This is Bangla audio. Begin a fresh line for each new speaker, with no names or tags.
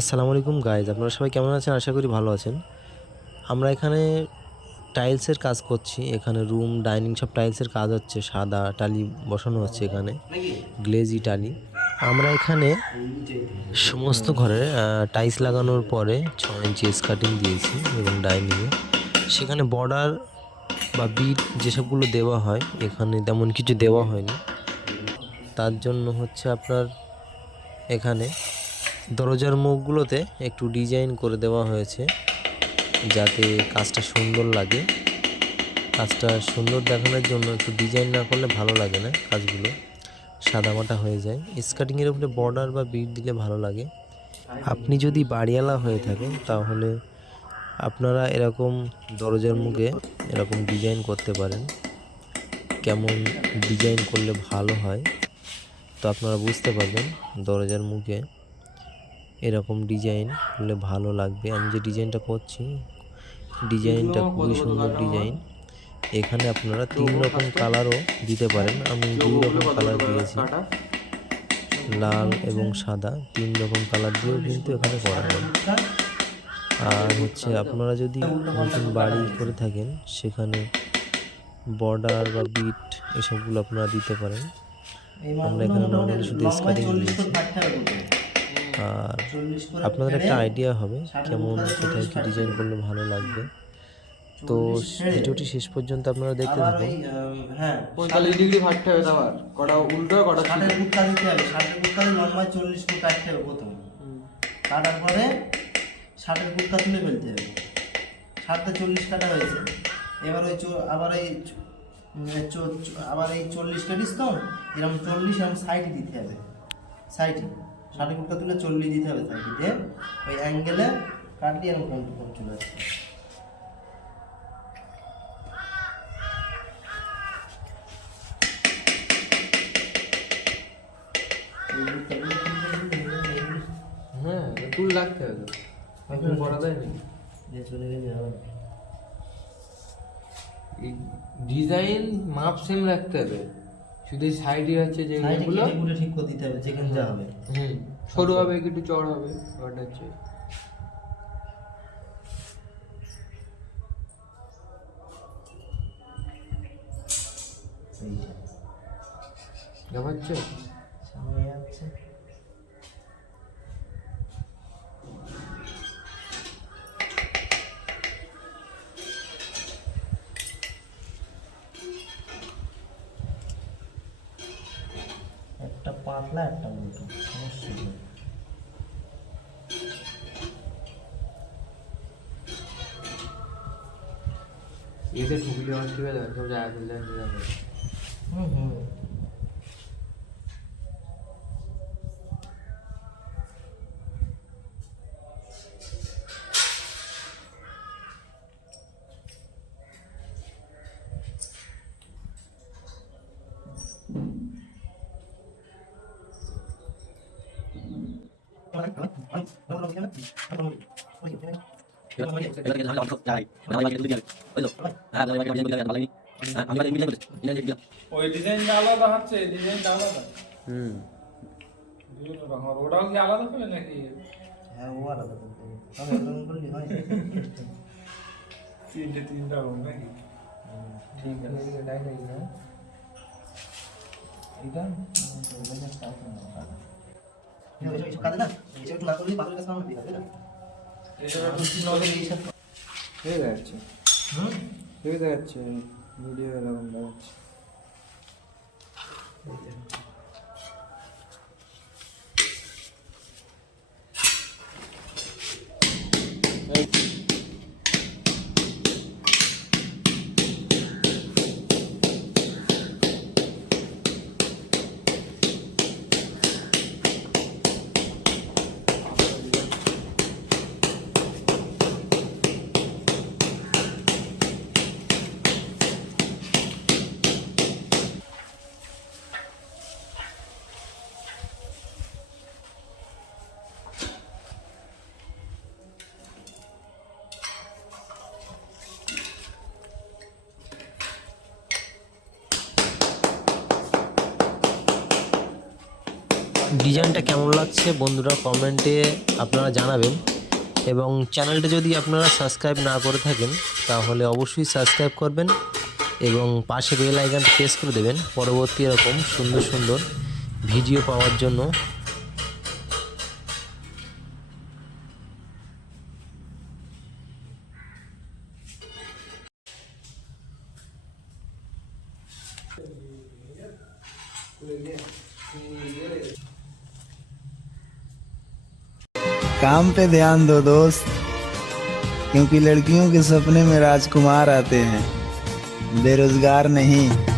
আসসালামু আলাইকুম গাইজ আপনারা সবাই কেমন আছেন? আশা করি ভালো আছেন। আমরা এখানে টাইলসের কাজ করছি। এখানে রুম, ডাইনিং, সব টাইলসের কাজ হচ্ছে। সাদা টালি বসানো হচ্ছে এখানে। গ্লেজি টালি। আমরা এখানে সমস্ত ঘরে টাইলস লাগানোর পরে ছ ইঞ্চি স্কার্টিং দিয়েছি এবং ডাইনিংয়ে সেখানে বর্ডার বা বিট যেসবগুলো দেওয়া হয়, এখানে তেমন কিছু দেওয়া হয়নি। তার জন্য হচ্ছে আপনার এখানে দরজার মুখগুলোতে একটু ডিজাইন করে দেওয়া হয়েছে, যাতে কাজটা সুন্দর লাগে। কাজটা সুন্দর দেখানোর জন্য একটু ডিজাইন না করলে ভালো লাগে না কাজগুলো। সাদামাটা হয়ে যায়। স্কার্টিংয়ের উপরে বর্ডার বা বিট দিলে ভালো লাগে। আপনি যদি বাড়িওয়ালা হয়ে থাকেন, তাহলে আপনারা এরকম দরজার মুখে এরকম ডিজাইন করতে পারেন। কেমন ডিজাইন করলে ভালো হয়, তো আপনারা বুঝতে পারবেন দরজার মুখে এরকম ডিজাইন করলে ভালো লাগবে। আমি যে ডিজাইনটা করছি ডিজাইনটা খুবই সুন্দর ডিজাইন এখানে আপনারা তিন রকম কালারও দিতে পারেন। আমি দুই রকম কালার দিয়েছি। লাল এবং সাদা, তিন রকম কালার দিয়েও কিন্তু এখানে করা যায় আর হচ্ছে আপনারা যদি নতুন বাড়ি করে থাকেন, সেখানে বর্ডার বা বিট এসবগুলো আপনারা দিতে পারেন। আমরা এখানে নর্মালি শুধু স্কার্টিং দিয়েছি। আর আপনাদের একটা আইডিয়া হবে কেমন কোথায় কি ডিজাইন করলে ভালো লাগবে। তো ভিডিওটি শেষ পর্যন্ত আপনারা দেখতে থাকুন।
হ্যাঁ
পঁয়তাল্লিশ ডিগ্রি ফাটতে হবে আবার কটা উল্টো কটা
ষাটের কুটকা দিতে হবে। ষাটের কুটকা লম্বায় চল্লিশ ফুট কাটতে হবে প্রথম। কাটার পরে ষাটের কুটকা তুলে ফেলতে হবে। ষাটটা চল্লিশ কাটা হয়েছে। এবার ওই চো- আবার এই আবার এই চল্লিশ কাটিস তো এরকম চল্লিশ এরকম সাইডে দিতে হবে। সাইডে ষাটের কুটকা তুলে চল্লিশ দিতে হবে দিয়ে। ওই অ্যাঙ্গেলে কাটলে এরকম কম কম চলে আসবে
হ্যাঁ টুল লাগতে হবে এখন করা যায় না
যে চলে গেলে হবে।
ডিজাইন মাপ সেম রাখতে হবে। শুধু সাইডে আছে যে
সাইডে
এগুলো?
কেটে কুটে ঠিক করে দিতে হবে যেখানে যা হবে।
হুম সরু হবে একটু চড় হবে ওটা হচ্ছে
একটা পাতলা একটা মোটা। 이제
독일령 스웨덴
남자아들랜드라는
ওই ডিজাইনটা আলাদা হচ্ছে এই ডিজাইনটা আলাদা।
হুম।
ওটাও কি আলাদা করে নাকি?
হ্যাঁ ও আলাদা করলে হয়।
তিনটে তিনটা রকম নাকি?
ঠিক আছে। এটাই নাই না
কাজে না এইসব একটু না করলে পাথরের কাছে আমার দিয়ে হবে না
এটা একটু নজর
এইসব
হয়ে যাচ্ছে
হুম
হয়ে যাচ্ছে ভিডিও এরকম দেখাচ্ছে
কেমন লাগছে বন্ধুরা কমেন্টে আপনারা জানাবেন। এবং চ্যানেলটা যদি আপনারা সাবস্ক্রাইব না করে থাকেন, তাহলে অবশ্যই সাবস্ক্রাইব করবেন এবং পাশে বেল আইকনটা প্রেস করে দেবেন। পরবর্তী এরকম সুন্দর সুন্দর ভিডিও পাওয়ার জন্য।
काम पे ध्यान दो दोस्त, क्योंकि लड़कियों के सपने में राजकुमार आते हैं। बेरोजगार नहीं।